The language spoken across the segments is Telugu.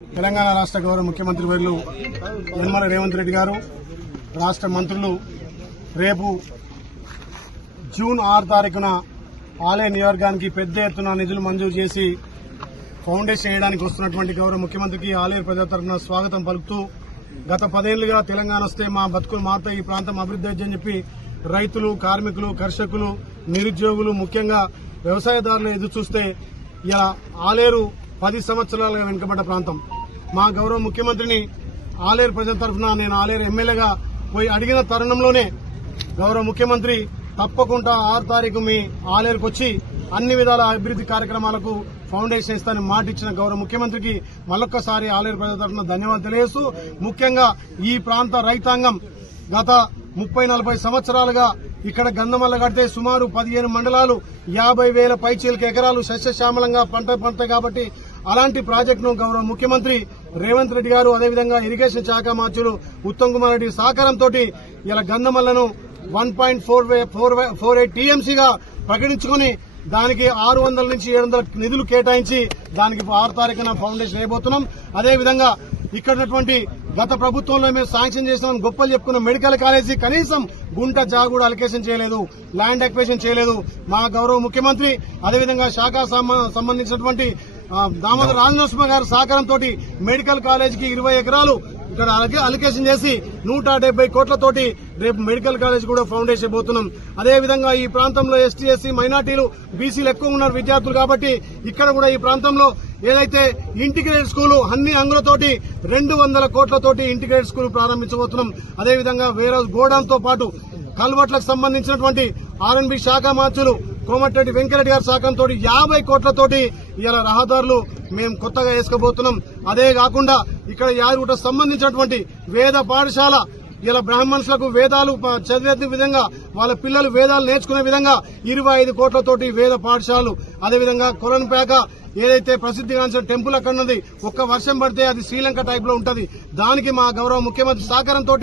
తెలంగాణ రాష్ట్ర గౌరవ ముఖ్యమంత్రి వర్యులు యనమల రేవంత్ రెడ్డి గారు రాష్ట్ర మంత్రులు రేపు జూన్ 6 తారీఖున ఆలయ నియోజకవర్గానికి పెద్ద ఎత్తున నిధులు మంజూరు చేసి ఫౌండేషన్ వేయడానికి వస్తున్నటువంటి గౌరవ ముఖ్యమంత్రికి ఆలయ ప్రజల తరఫున స్వాగతం పలుకుతూ గత 10 ఏళ్లుగా తెలంగాణ వస్తే మా బతుకులు మారుతాయి, ఈ ప్రాంతం అభివృద్ధి అని చెప్పి రైతులు, కార్మికులు, కర్షకులు, నిరుద్యోగులు, ముఖ్యంగా వ్యవసాయదారులు ఎదురు చూస్తే ఇలా ఆలేరు 10 సంవత్సరాలుగా వెనుకబడ్డ ప్రాంతం. మా గౌరవ ముఖ్యమంత్రిని ఆలేరు ప్రజల తరఫున నేను ఆలేరు ఎమ్మెల్యేగా పోయి అడిగిన తరుణంలోనే గౌరవ ముఖ్యమంత్రి తప్పకుండా 6 తారీఖు మీ ఆలేరుకు వచ్చి అన్ని విధాల అభివృద్ది కార్యక్రమాలకు ఫౌండేషన్ ఇస్తానని మాట ఇచ్చిన గౌరవ ముఖ్యమంత్రికి మరొక్కసారి ఆలేరు ప్రజల తరఫున ధన్యవాదాలు తెలియజేస్తూ, ముఖ్యంగా ఈ ప్రాంత రైతాంగం గత 30-40 సంవత్సరాలుగా ఇక్కడ గంధమల్ల కడితే సుమారు 15 మండలాలు 50,000 పైచీలక ఎకరాలు సస్యశ్యామలంగా పంట కాబట్టి అలాంటి ప్రాజెక్టును గౌరవ ముఖ్యమంత్రి రేవంత్ రెడ్డి గారు అదేవిధంగా ఇరిగేషన్ శాఖ మంత్రులు ఉత్తమ్ కుమార్ రెడ్డి సహకారంతో ఇలా గంధమల్లను 1.48 టీఎంసీగా ప్రకటించుకుని దానికి 600 నుంచి 700 నిధులు కేటాయించి దానికి 6 తారీఖున ఫౌండేషన్ వేయబోతున్నాం. అదేవిధంగా ఇక్కడ ఉన్నటువంటి గత ప్రభుత్వంలో మేము శాంక్షన్ చేసిన గొప్పలు చెప్పుకున్న మెడికల్ కాలేజీ కనీసం గుంట జాగు కూడా అలొకేషన్ చేయలేదు, ల్యాండ్ అక్విజిషన్ చేయలేదు. మా గౌరవ ముఖ్యమంత్రి అదేవిధంగా శాఖ సంబంధించినటువంటి దామోదర్ రాజనరసింహ గారి సహకారంతో మెడికల్ కాలేజీకి 20 ఎకరాలు ఇక్కడ అలొకేషన్ చేసి 170 కోట్లతోటి రేపు మెడికల్ కాలేజ్ కూడా ఫౌండేషన్ పోతున్నాం. అదేవిధంగా ఈ ప్రాంతంలో ఎస్టీ, ఎస్సీ, మైనార్టీలు, బీసీలు ఎక్కువ ఉన్నారు విద్యార్థులు కాబట్టి ఇక్కడ కూడా ఈ ప్రాంతంలో ఏదైతే ఇంటిగ్రేటెడ్ స్కూల్ అన్ని అంగులతోటి 200 కోట్లతోటి ఇంటిగ్రేటెడ్ స్కూల్ ప్రారంభించబోతున్నాం. అదేవిధంగా వేరే గోడౌన్తో పాటు కల్వర్ట్లకు సంబంధించినటువంటి ఆర్ఎన్బి శాఖ మంత్రులు కోమటిరెడ్డి వెంకరెడ్డి గారి సహకారంతో 50 కోట్లతోటి ఇలా రహదారులు మేము కొత్తగా వేసుకోబోతున్నాం. అదే కాకుండా ఇక్కడ యాదగిరిగుట్టకు సంబంధించినటువంటి వేద పాఠశాల ఇలా బ్రాహ్మణులకు వేదాలు చదివే విధంగా వాళ్ళ పిల్లలు వేదాలు నేర్చుకునే విధంగా 25 కోట్లతోటి వేద పాఠశాలలు. అదేవిధంగా కొలన్పేక ఏదైతే ప్రసిద్ధిగాంచిన టెంపుల్ అక్కడ ఉన్నది, ఒక్క వర్షం పడితే అది శ్రీలంక టైప్ లో ఉంటది. దానికి మా గౌరవ ముఖ్యమంత్రి సహకారంతో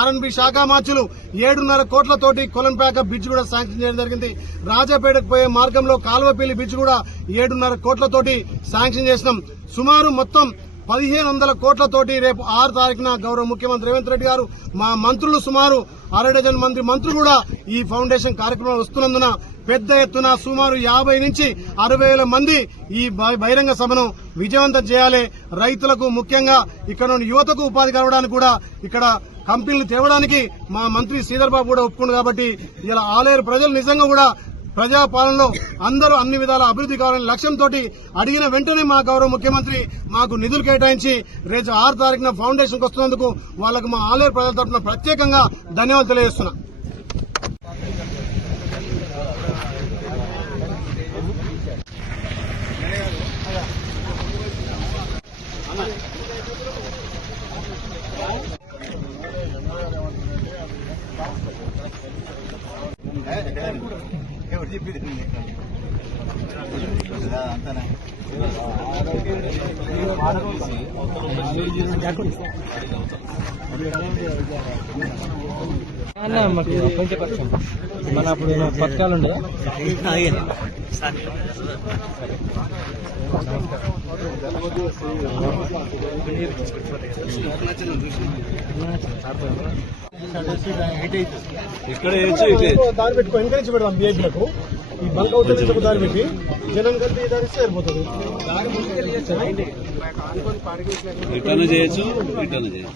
ఆర్ఎన్బి శాఖ మార్చులు 7.5 కోట్లతోటి కొలన్పేక బ్రిడ్జ్ కూడా శాంక్షన్ చేయడం జరిగింది. రాజాపేటకు పోయే మార్గంలో కాల్వపల్లి బ్రిడ్జ్ కూడా 7.5 కోట్లతోటి శాంక్షన్ చేసినాం. సుమారు మొత్తం 1,500 కోట్లతోటి రేపు 6 తారీఖున గౌరవ ముఖ్యమంత్రి రేవంత్ రెడ్డి గారు మా మంత్రులు సుమారు 60 డజన్ మంది మంత్రులు కూడా ఈ ఫౌండేషన్ కార్యక్రమం వస్తున్నందున పెద్ద ఎత్తున సుమారు 50 నుంచి 60,000 మంది ఈ బహిరంగ సభను విజయవంతం చేయాలి. రైతులకు ముఖ్యంగా ఇక్కడ యువతకు ఉపాధి కలగడానికి కూడా ఇక్కడ కంపెనీలు తేవడానికి మా మంత్రి శ్రీధర్ బాబు కూడా ఒప్పుకుంది కాబట్టి ఇలా ఆలేరు ప్రజలు నిజంగా కూడా ప్రజాపాలనలో అందరూ అన్ని విధాల అభివృద్ది కావాలని లక్ష్యంతో అడిగిన వెంటనే మా గౌరవ ముఖ్యమంత్రి మాకు నిధులు కేటాయించి రేపు 6 తారీఖున ఫౌండేషన్కి వస్తున్నందుకు వాళ్లకు మా ఆలేరు ప్రజల తరఫున ప్రత్యేకంగా ధన్యవాదాలు తెలియజేస్తున్నా. మన అప్పుడు పథకాలు ఉండే ఇక్కడ దారి పెట్టుకో ఎంకరేజ్ పెడదాం బీఐపీలకు. ఈ బల్క్ అవుట్ దారి పెట్టి జనం కలిపి దారి సరిపోతుంది. రిటర్న్ చేయొచ్చు, రిటర్న్ చేయొచ్చు.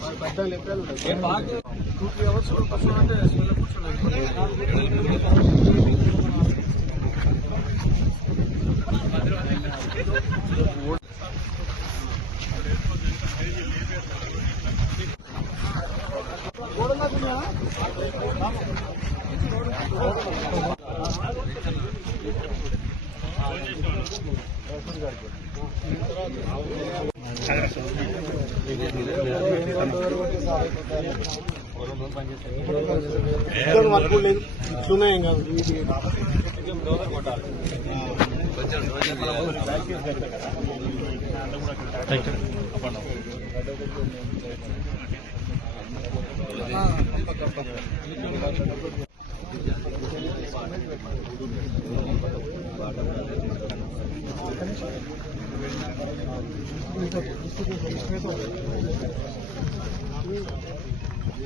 వర్క్ లేదు ఇట్లున్నాయేం కాదు.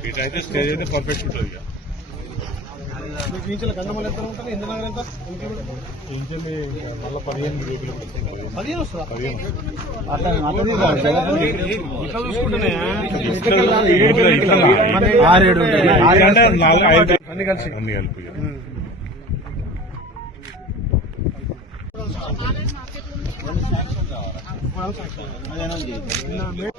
ఇటైతే స్టేజ్ అయితే పర్ఫెక్ట్ ఉంటుంది ఇక. మీకు ఇంచుల గంధమూలు ఎంత ఉంటుంది? ఇంద్రనగర్ ఎంత? ఇంకెళ్ళి మళ్ళీ 15 కిలోమీటర్స్ 15 వస్తుందా? 15 ఇట్లా చూసుకుంటేనే అన్ని కలిసి అన్ని కలిపి ఇక. ఇప్పుడు